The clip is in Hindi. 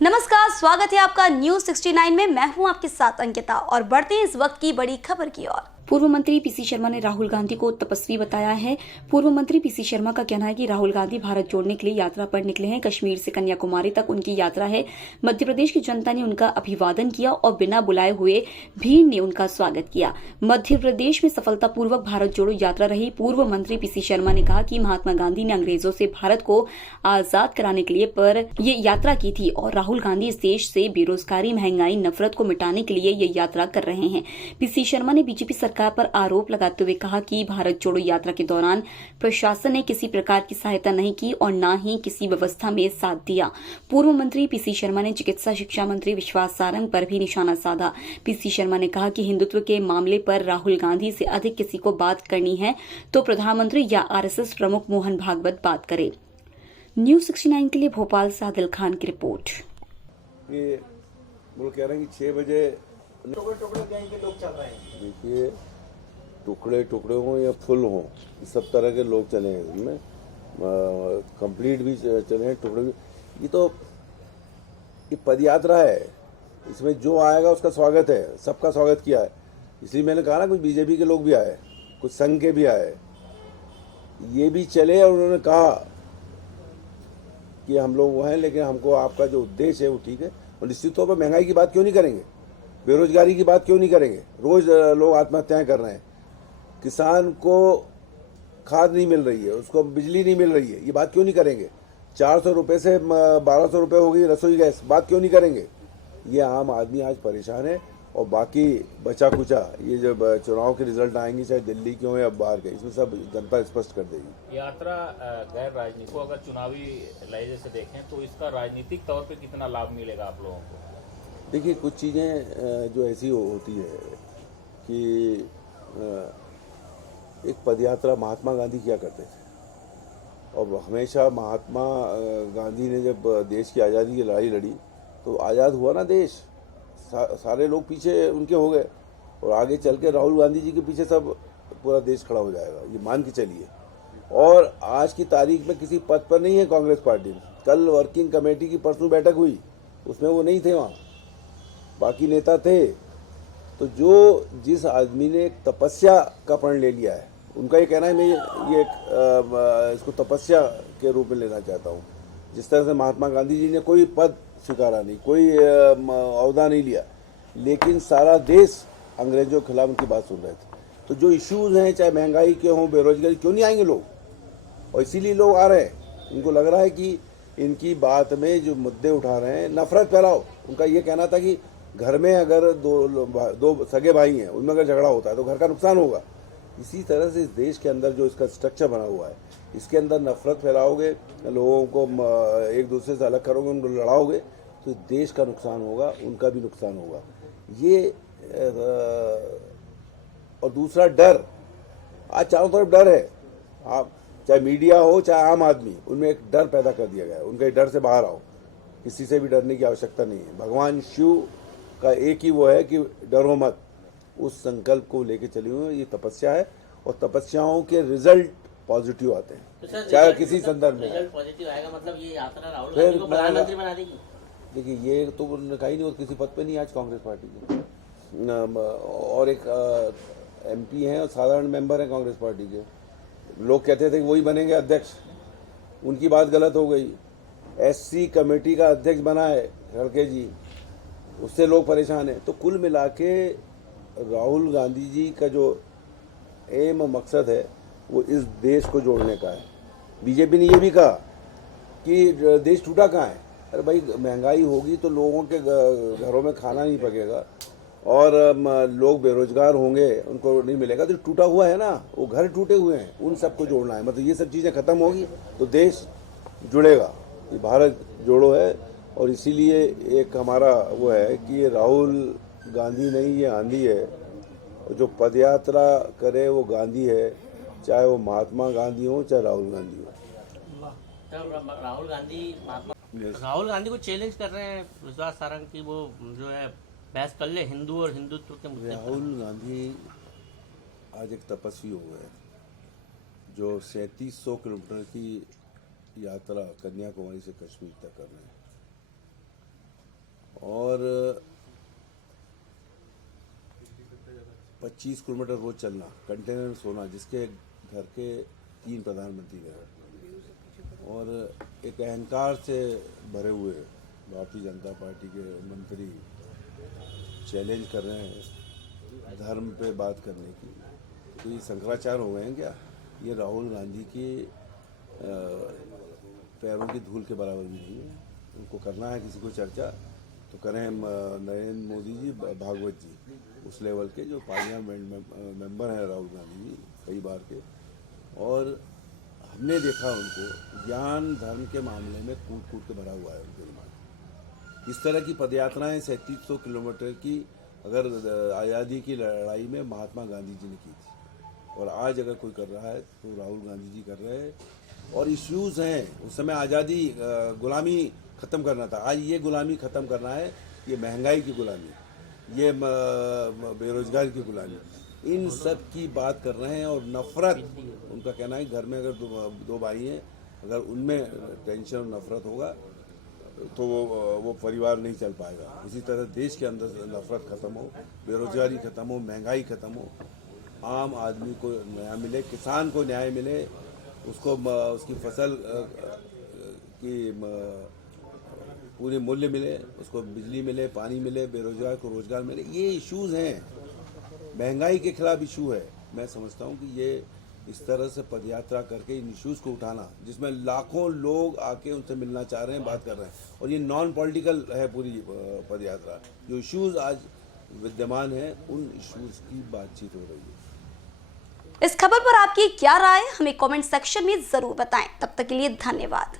नमस्कार, स्वागत है आपका न्यूज 69 में। मैं हूं आपके साथ अंकिता और बढ़ते हैं इस वक्त की बड़ी खबर की ओर। पूर्व मंत्री पीसी शर्मा ने राहुल गांधी को तपस्वी बताया है। पूर्व मंत्री पीसी शर्मा का कहना है कि राहुल गांधी भारत जोड़ने के लिए यात्रा पर निकले हैं। कश्मीर से कन्याकुमारी तक उनकी यात्रा है। मध्य प्रदेश की जनता ने उनका अभिवादन किया और बिना बुलाए हुए भीड़ ने उनका स्वागत किया। मध्य प्रदेश में सफलतापूर्वक भारत जोड़ो यात्रा रही। पूर्व मंत्री पीसी शर्मा ने कहा कि महात्मा गांधी ने अंग्रेजों से भारत को आजाद कराने के लिए पर ये यात्रा की थी और राहुल गांधी इस देश से बेरोजगारी, महंगाई, नफरत को मिटाने के लिए ये यात्रा कर रहे हैं। पीसी शर्मा ने बीजेपी सरकार पर आरोप लगाते हुए कहा कि भारत जोड़ो यात्रा के दौरान प्रशासन ने किसी प्रकार की सहायता नहीं की और न ही किसी व्यवस्था में साथ दिया। पूर्व मंत्री पीसी शर्मा ने चिकित्सा शिक्षा मंत्री विश्वास सारंग पर भी निशाना साधा। पीसी शर्मा ने कहा कि हिंदुत्व के मामले पर राहुल गांधी से अधिक किसी को बात करनी है तो प्रधानमंत्री या आरएसएस प्रमुख मोहन भागवत बात करे। न्यूज 69 के लिए भोपाल से आदिल खान की रिपोर्ट। ये वो कह रहे हैं कि 6 बजे टुकड़े गैंग के लोग चल रहे हैं। देखिए, टुकड़े हों या फुल हों, सब तरह के लोग चले हैं इसमें। कंप्लीट भी चले हैं, टुकड़े भी। ये पद यात्रा है, इसमें जो आएगा उसका स्वागत है, सबका स्वागत किया है। इसलिए मैंने कहा ना, कुछ बीजेपी के लोग भी आए, कुछ संघ के भी आए, ये भी चले और उन्होंने कहा कि हम लोग वो हैं, लेकिन हमको आपका जो उद्देश्य है वो ठीक है। और निश्चित तौर पर महंगाई की बात क्यों नहीं करेंगे, बेरोजगारी की बात क्यों नहीं करेंगे। रोज लोग आत्महत्याएं कर रहे हैं, किसान को खाद नहीं मिल रही है, उसको बिजली नहीं मिल रही है, ये बात क्यों नहीं करेंगे। 400 रुपये से 1200 रुपये हो गई रसोई गैस, बात क्यों नहीं करेंगे। ये आम आदमी आज परेशान है। और बाकी बचा कुचा ये जब चुनाव के रिजल्ट आएंगे, चाहे दिल्ली के हों या बाहर के, इसमें सब जनता स्पष्ट कर देगी। यात्रा गैर राजनीतिक को अगर चुनावी लहजे से देखें तो इसका राजनीतिक तौर पे कितना लाभ मिलेगा आप लोगों को। देखिए, कुछ चीज़ें जो ऐसी होती है कि एक पदयात्रा महात्मा गांधी किया करते थे और हमेशा महात्मा गांधी ने जब देश की आज़ादी की लड़ाई लड़ी तो आज़ाद हुआ ना देश। सारे लोग पीछे उनके हो गए और आगे चल के राहुल गांधी जी के पीछे सब पूरा देश खड़ा हो जाएगा, ये मान के चलिए। और आज की तारीख में किसी पद पर नहीं है कांग्रेस पार्टी में। कल वर्किंग कमेटी की परसों बैठक हुई, उसमें वो नहीं थे, वहाँ बाकी नेता थे। तो जिस आदमी ने एक तपस्या का प्रण ले लिया है, उनका ये कहना है, मैं ये इसको तपस्या के रूप में लेना चाहता हूँ। जिस तरह से महात्मा गांधी जी ने कोई पद स्वीकारा नहीं, कोई ओहदा नहीं लिया, लेकिन सारा देश अंग्रेजों के खिलाफ उनकी बात सुन रहे थे। तो जो इश्यूज हैं, चाहे महंगाई के हों, बेरोजगारी, क्यों नहीं आएंगे लोग। और इसीलिए लोग आ रहे हैं। उनको लग रहा है कि इनकी बात में जो मुद्दे उठा रहे हैं, नफरत फैलाओ। उनका ये कहना था कि घर में अगर दो सगे भाई हैं, उनमें अगर झगड़ा होता है तो घर का नुकसान होगा। इसी तरह से इस देश के अंदर जो इसका स्ट्रक्चर बना हुआ है, इसके अंदर नफरत फैलाओगे, लोगों को एक दूसरे से अलग करोगे, उनको लड़ाओगे, तो देश का नुकसान होगा, उनका भी नुकसान होगा। ये और दूसरा डर, आज चारों तरफ डर है। आप चाहे मीडिया हो चाहे आम आदमी, उनमें एक डर पैदा कर दिया गया है। उनके डर से बाहर आओ, किसी से भी डरने की आवश्यकता नहीं है। भगवान शिव का एक ही वो है कि डरो मत। उस संकल्प को लेके चली हुई ये तपस्या है और तपस्याओं के रिजल्ट पॉजिटिव आते हैं, तो चाहे किसी संदर्भ में। रिजल्ट पॉजिटिव आएगा मतलब ये यात्रा राहुल गांधी को प्रधानमंत्री बना देगी। देखिए, ये तो कहीं नहीं, किसी पद पे नहीं आज कांग्रेस पार्टी के। और एक एमपी हैं और साधारण मेंबर हैं कांग्रेस पार्टी के। लोग कहते थे कि वही बनेंगे अध्यक्ष, उनकी बात गलत हो गई। एससी कमेटी का अध्यक्ष बना है खड़गे जी, उससे लोग परेशान हैं। तो कुल मिला के राहुल गांधी जी का जो एम मकसद है वो इस देश को जोड़ने का है। बीजेपी ने ये भी कहा कि देश टूटा कहाँ है। अरे भाई, महंगाई होगी तो लोगों के घरों में खाना नहीं पकेगा और लोग बेरोजगार होंगे, उनको नहीं मिलेगा। तो टूटा हुआ है ना, वो घर टूटे हुए हैं, उन सबको जोड़ना है। मतलब ये सब चीज़ें खत्म होगी तो देश जुड़ेगा। ये भारत जोड़ो है और इसीलिए एक हमारा वो है कि ये राहुल गांधी नहीं, ये आंधी है। जो पदयात्रा करे वो गांधी है, चाहे वो महात्मा गांधी हो चाहे राहुल गांधी हो। राहुल गांधी को चैलेंज कर रहे हैं विश्वास सारंग की, वो जो है बहस कर ले हिंदू और हिंदुत्व के मुद्दे पर। राहुल गांधी आज एक तपस्वी हो गए, जो 3700 किलोमीटर की यात्रा कन्याकुमारी से कश्मीर तक कर रहे हैं। और 25 किलोमीटर रोज चलना, कंटेनर में सोना, जिसके घर के 3 प्रधानमंत्री रहे, और एक अहंकार से भरे हुए भारतीय जनता पार्टी के मंत्री चैलेंज कर रहे हैं धर्म पे बात करने की, तो ये शंकराचार्य हो गए हैं क्या? ये राहुल गांधी के पैरों की धूल के बराबर भी नहीं है। उनको करना है किसी को चर्चा तो करें नरेंद्र मोदी जी, भागवत जी, उस लेवल के जो पार्लियामेंट मेंबर हैं राहुल गांधी जी कई बार के, और हमने देखा उनको ज्ञान धर्म के मामले में कूट कूट के भरा हुआ है उनके दिमाग। इस तरह की पदयात्राएं 3700 किलोमीटर की अगर आज़ादी की लड़ाई में महात्मा गांधी जी ने की थी, और आज अगर कोई कर रहा है तो राहुल गांधी जी कर रहे हैं। और इश्यूज हैं, उस समय आज़ादी गुलामी ख़त्म करना था, आज ये गुलामी ख़त्म करना है, ये महंगाई की गुलामी, ये बेरोजगारी की गुलामी, इन सब की बात कर रहे हैं। और नफ़रत, उनका कहना है घर में अगर दो भाई हैं, अगर उनमें टेंशन और नफ़रत होगा तो वो परिवार नहीं चल पाएगा। उसी तरह देश के अंदर नफ़रत ख़त्म हो, बेरोजगारी ख़त्म हो, महंगाई ख़त्म हो, आम आदमी को न्याय मिले, किसान को न्याय मिले, उसको उसकी फसल की पूरी मूल्य मिले, उसको बिजली मिले, पानी मिले, बेरोजगार को रोजगार मिले। ये इश्यूज हैं, महंगाई के खिलाफ इशू है। मैं समझता हूँ कि ये इस तरह से पदयात्रा करके इन इश्यूज को उठाना, जिसमें लाखों लोग आके उनसे मिलना चाह रहे हैं, बात कर रहे हैं, और ये नॉन पॉलिटिकल है पूरी पदयात्रा। जो इश्यूज आज विद्यमान हैं उन इश्यूज की बातचीत हो रही है। इस खबर पर आपकी क्या राय, हमें कमेंट सेक्शन में जरूर बताएं। तब तक के लिए धन्यवाद।